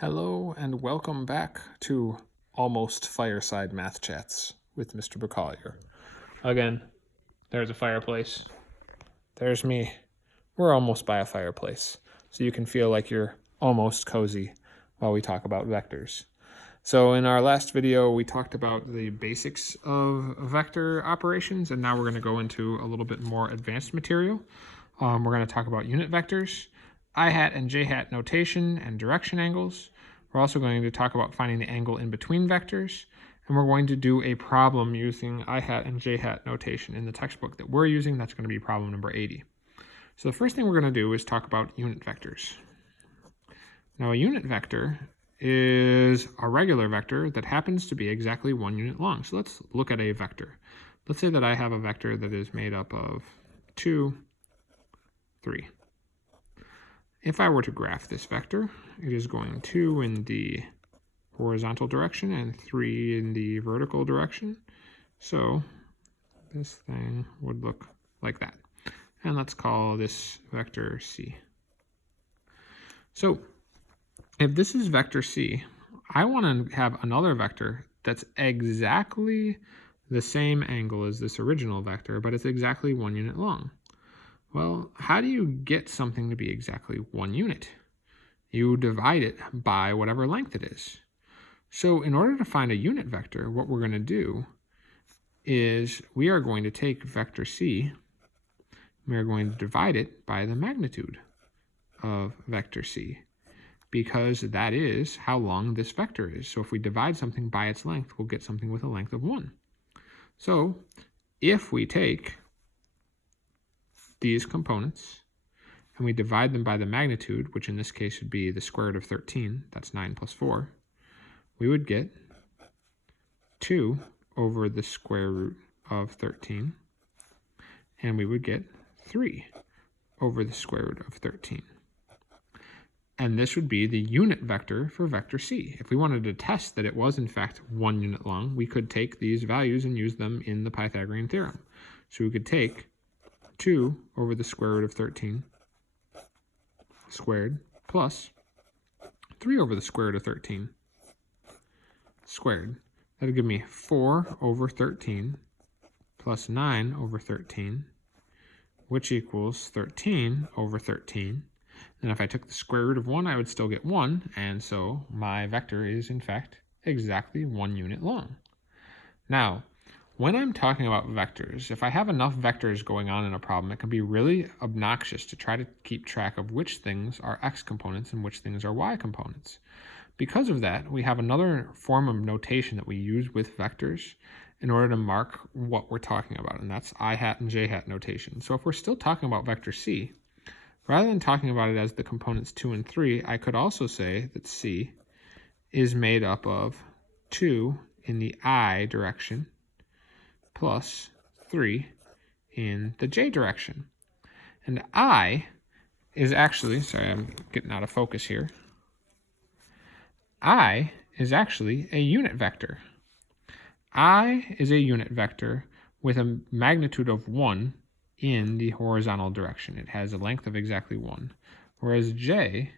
Hello and welcome back to Almost Fireside Math Chats with Mr. Precalc. Again, there's a fireplace. There's me. We're almost by a fireplace, so you can feel like you're almost cozy while we talk about vectors. So in our last video, we talked about the basics of vector operations, and now we're going to go into a little bit more advanced material. We're going to talk about unit vectors, I-hat and J-hat notation, and direction angles. We're also going to talk about finding the angle in between vectors, and we're going to do a problem using I-hat and J-hat notation in the textbook that we're using. That's going to be problem number 80. So the first thing we're going to do is talk about unit vectors. Now a unit vector is a regular vector that happens to be exactly 1 unit long. So let's look at a vector. Let's say that I have a vector that is made up of 2, 3. If I were to graph this vector, it is going 2 in the horizontal direction and 3 in the vertical direction. So this thing would look like that. And let's call this vector C. So if this is vector C, I want to have another vector that's exactly the same angle as this original vector, but it's exactly 1 unit long. Well, how do you get something to be exactly 1 unit? You divide it by whatever length it is. So in order to find a unit vector, what we're going to do is we are going to take vector C, we are going to divide it by the magnitude of vector C, because that is how long this vector is. So if we divide something by its length, we'll get something with a length of 1. So if we take these components and we divide them by the magnitude, which in this case would be the square root of 13, that's 9 plus 4, we would get 2 over the square root of 13, and we would get 3 over the square root of 13. And this would be the unit vector for vector C. If we wanted to test that it was in fact 1 unit long, we could take these values and use them in the Pythagorean theorem. So we could take 2 over the square root of 13 squared plus 3 over the square root of 13 squared. That would give me 4 over 13 plus 9 over 13, which equals 13 over 13. And if I took the square root of 1, I would still get 1, and so my vector is in fact exactly 1 unit long. Now, when I'm talking about vectors, if I have enough vectors going on in a problem, it can be really obnoxious to try to keep track of which things are x components and which things are y components. Because of that, we have another form of notation that we use with vectors in order to mark what we're talking about, and that's I-hat and J-hat notation. So if we're still talking about vector C, rather than talking about it as the components 2 and 3, I could also say that C is made up of 2 in the I direction plus 3 in the J direction. And I is actually, sorry, I'm getting out of focus here. I is actually a unit vector. I is a unit vector with a magnitude of 1 in the horizontal direction. It has a length of exactly 1. Whereas J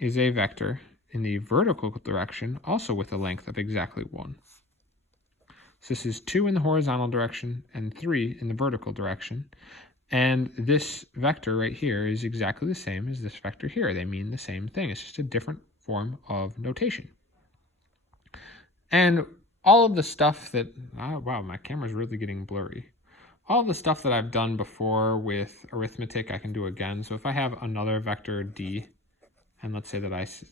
is a vector in the vertical direction, also with a length of exactly 1. So this is 2 in the horizontal direction and 3 in the vertical direction. And this vector right here is exactly the same as this vector here. They mean the same thing. It's just a different form of notation. And all of the stuff that, wow, my camera's really getting blurry. All the stuff that I've done before with arithmetic, I can do again. So if I have another vector d, and let's say that let's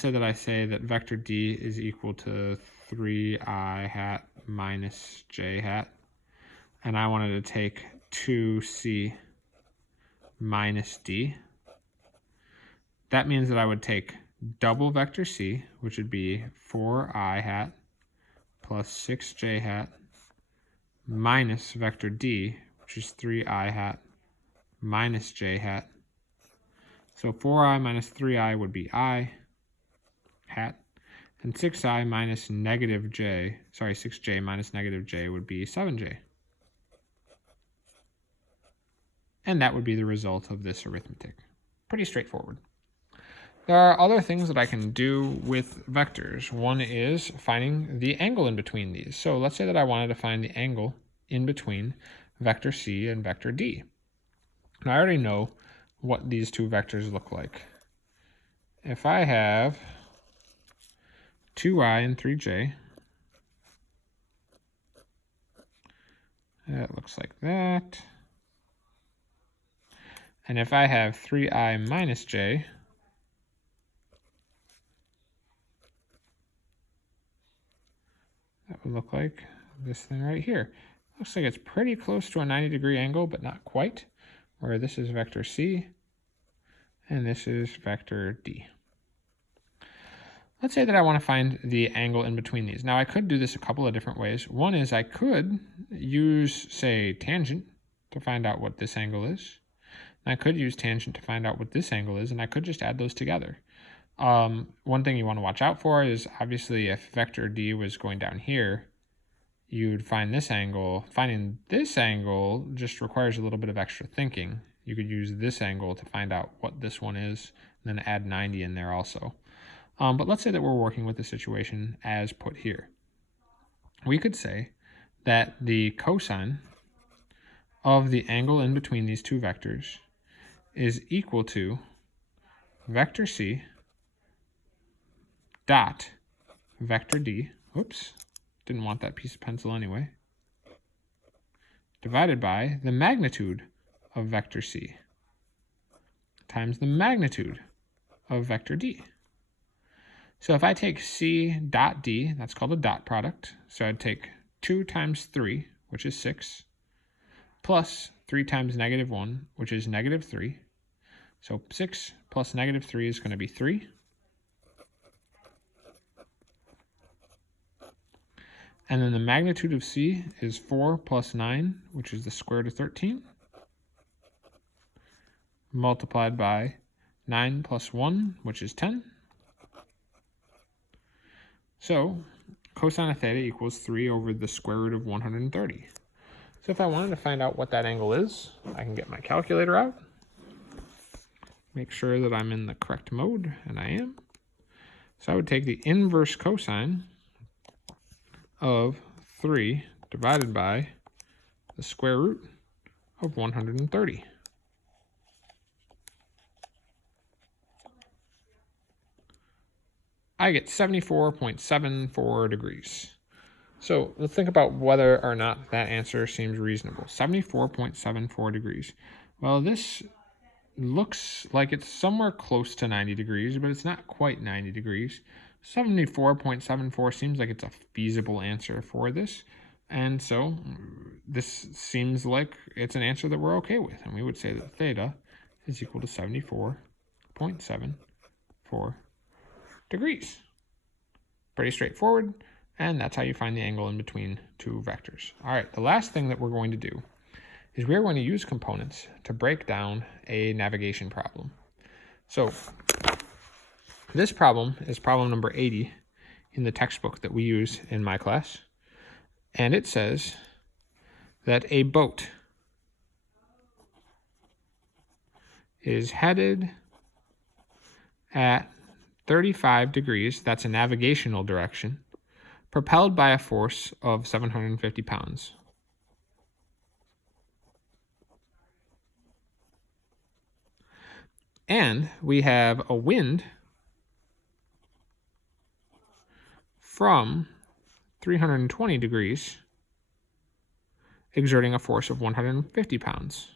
say that I say that vector d is equal to 3i hat minus j hat, and I wanted to take 2c minus d. That means that I would take double vector c, which would be 4i hat plus 6j hat minus vector d, which is 3i hat minus j hat. So 4i minus 3i would be I hat, and 6j minus negative j would be 7j. And that would be the result of this arithmetic. Pretty straightforward. There are other things that I can do with vectors. One is finding the angle in between these. So let's say that I wanted to find the angle in between vector C and vector D. Now I already know what these two vectors look like. If I have 2i and 3j, that looks like that. And if I have 3i minus j, that would look like this thing right here. Looks like it's pretty close to a 90-degree angle, but not quite, where this is vector C and this is vector D. Let's say that I want to find the angle in between these. Now I could do this a couple of different ways. One is I could use, say, tangent to find out what this angle is. And I could use tangent to find out what this angle is, and I could just add those together. One thing you want to watch out for is obviously if vector D was going down here, you'd find this angle. Finding this angle just requires a little bit of extra thinking. You could use this angle to find out what this one is, and then add 90 in there also. But let's say that we're working with the situation as put here. We could say that the cosine of the angle in between these two vectors is equal to vector C dot vector D, oops, didn't want that piece of pencil anyway, divided by the magnitude of vector C times the magnitude of vector D. So if I take C dot D, that's called a dot product. So I'd take 2 times 3, which is 6, plus 3 times negative 1, which is negative 3. So 6 plus negative 3 is going to be 3. And then the magnitude of C is 4 plus 9, which is the square root of 13, multiplied by 9 plus 1, which is 10. So cosine of theta equals 3 over the square root of 130. So if I wanted to find out what that angle is, I can get my calculator out, make sure that I'm in the correct mode, and I am. So I would take the inverse cosine of 3 divided by the square root of 130. I get 74.74 degrees. So let's think about whether or not that answer seems reasonable. 74.74 degrees. Well, this looks like it's somewhere close to 90 degrees, but it's not quite 90 degrees. 74.74 seems like it's a feasible answer for this. And so this seems like it's an answer that we're okay with. And we would say that theta is equal to 74.74 degrees. Pretty straightforward, and that's how you find the angle in between two vectors. All right, the last thing that we're going to do is we're going to use components to break down a navigation problem. So this problem is problem number 80 in the textbook that we use in my class, and it says that a boat is headed at 35 degrees, that's a navigational direction, propelled by a force of 750 pounds. And we have a wind from 320 degrees, exerting a force of 150 pounds.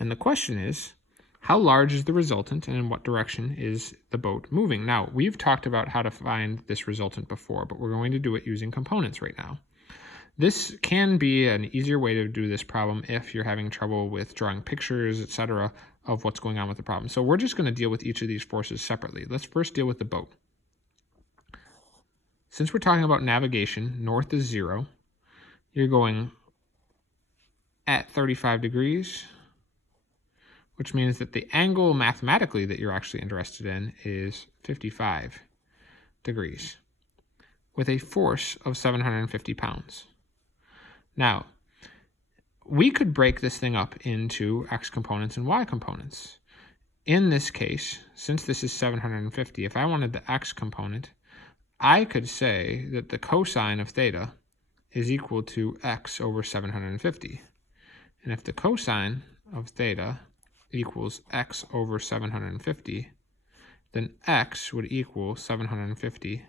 And the question is, how large is the resultant and in what direction is the boat moving? Now, we've talked about how to find this resultant before, but we're going to do it using components right now. This can be an easier way to do this problem if you're having trouble with drawing pictures, etc., of what's going on with the problem. So we're just going to deal with each of these forces separately. Let's first deal with the boat. Since we're talking about navigation, north is 0. You're going at 35 degrees, which means that the angle mathematically that you're actually interested in is 55 degrees with a force of 750 pounds. Now, we could break this thing up into x components and y components. In this case, since this is 750, if I wanted the x component, I could say that the cosine of theta is equal to x over 750. And if the cosine of theta equals x over 750, then x would equal 750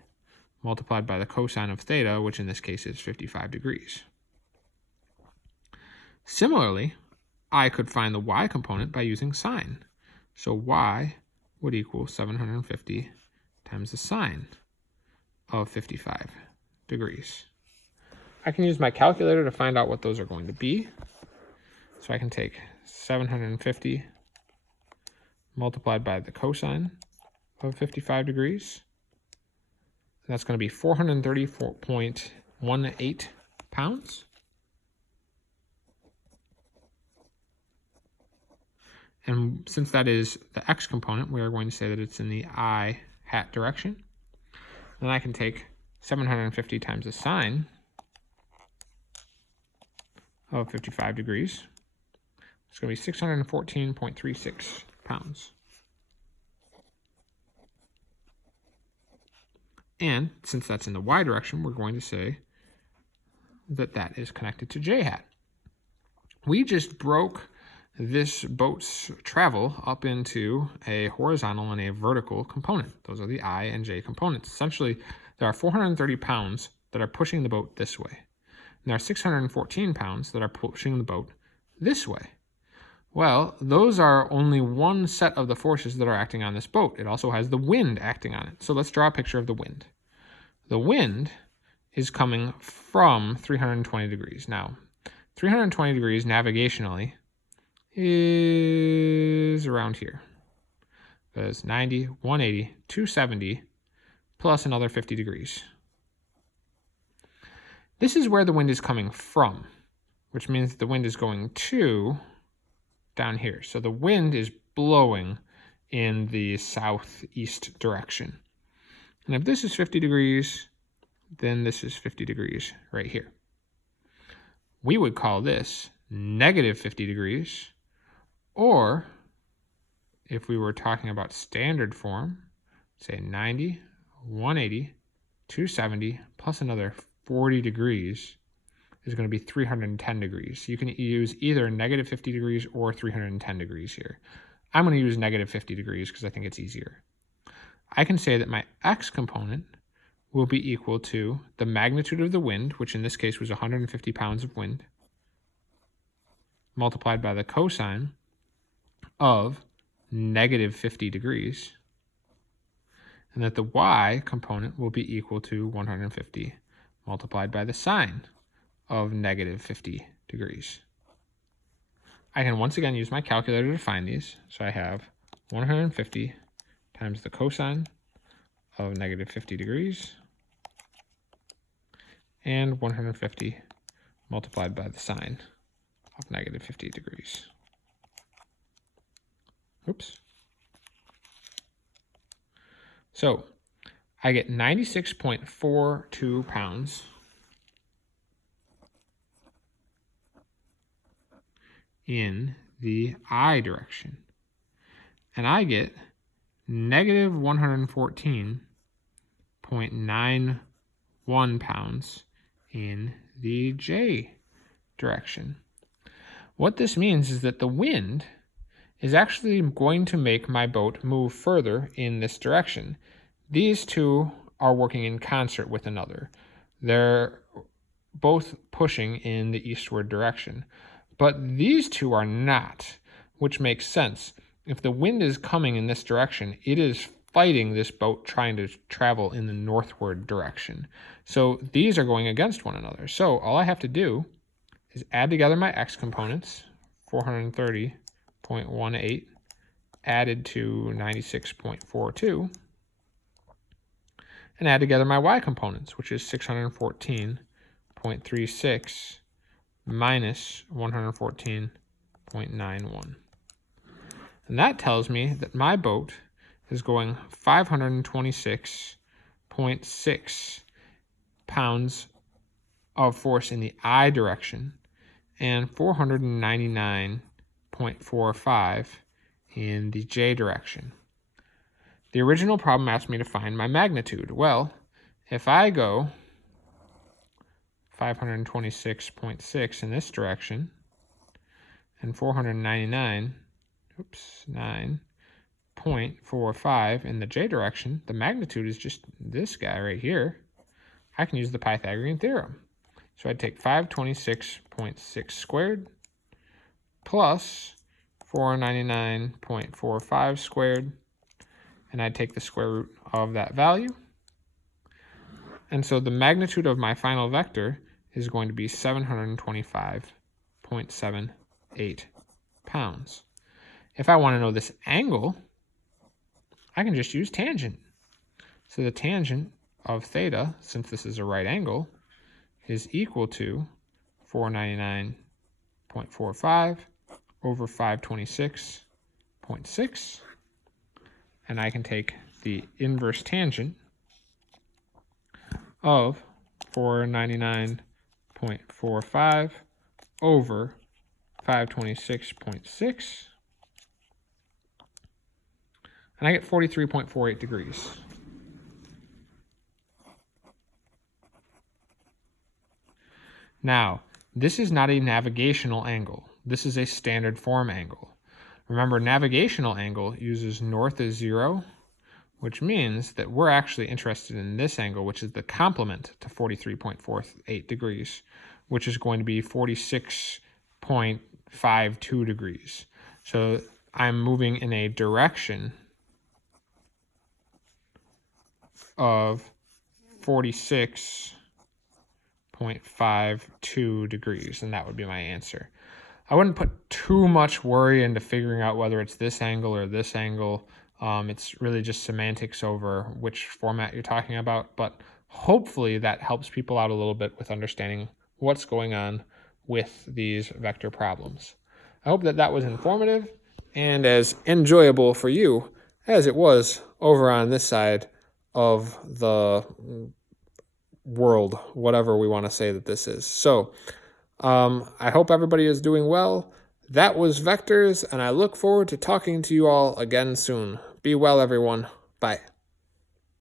multiplied by the cosine of theta, which in this case is 55 degrees. Similarly, I could find the y component by using sine. So y would equal 750 times the sine of 55 degrees. I can use my calculator to find out what those are going to be. So I can take 750 multiplied by the cosine of 55 degrees. And that's going to be 434.18 pounds. And since that is the x component, we are going to say that it's in the I hat direction. Then I can take 750 times the sine of 55 degrees. It's going to be 614.36 pounds. And since that's in the y direction, we're going to say that that is connected to j hat. We just broke this boat's travel up into a horizontal and a vertical component. Those are the I and j components. Essentially, there are 430 pounds that are pushing the boat this way. And there are 614 pounds that are pushing the boat this way. Well, those are only one set of the forces that are acting on this boat. It also has the wind acting on it. So let's draw a picture of the wind. The wind is coming from 320 degrees. Now, 320 degrees navigationally is around here. There's 90, 180, 270, plus another 50 degrees. This is where the wind is coming from, which means that the wind is going to down here. So the wind is blowing in the southeast direction. And if this is 50 degrees, then this is 50 degrees right here. We would call this negative 50 degrees, or if we were talking about standard form, say 90, 180, 270, plus another 40 degrees is going to be 310 degrees. You can use either negative 50 degrees or 310 degrees here. I'm going to use negative 50 degrees because I think it's easier. I can say that my x component will be equal to the magnitude of the wind, which in this case was 150 pounds of wind, multiplied by the cosine of negative 50 degrees, and that the y component will be equal to 150 multiplied by the sine of negative 50 degrees. I can once again use my calculator to find these. So I have 150 times the cosine of negative 50 degrees and 150 multiplied by the sine of negative 50 degrees. Oops. So I get 96.42 pounds in the I direction. And I get negative 114.91 pounds in the J direction. What this means is that the wind is actually going to make my boat move further in this direction. These two are working in concert with another. They're both pushing in the eastward direction. But these two are not, which makes sense. If the wind is coming in this direction, it is fighting this boat trying to travel in the northward direction. So these are going against one another. So all I have to do is add together my x components, 430.18 added to 96.42, and add together my y components, which is 614.36 minus 114.91. And that tells me that my boat is going 526.6 pounds of force in the I direction and 499.45 in the j direction. The original problem asked me to find my magnitude. Well, if I go 526.6 in this direction and 9.45 in the j direction, the magnitude is just this guy right here. I can use the Pythagorean theorem. So I'd take 526.6 squared plus 499.45 squared, and I'd take the square root of that value. And so the magnitude of my final vector is going to be 725.78 pounds. If I want to know this angle, I can just use tangent. So the tangent of theta, since this is a right angle, is equal to 499.45 over 526.6. And I can take the inverse tangent of 499.45 over 526.6. And I get 43.48 degrees. Now, this is not a navigational angle. This is a standard form angle. Remember, navigational angle uses north as 0, which means that we're actually interested in this angle, which is the complement to 43.48 degrees, which is going to be 46.52 degrees. So I'm moving in a direction of 46.52 degrees, and that would be my answer. I wouldn't put too much worry into figuring out whether it's this angle or this angle. It's really just semantics over which format you're talking about, but hopefully that helps people out a little bit with understanding what's going on with these vector problems. I hope that that was informative and as enjoyable for you as it was over on this side of the world, whatever we want to say that this is. So I hope everybody is doing well. That was Vectors, and I look forward to talking to you all again soon. Be well, everyone. Bye.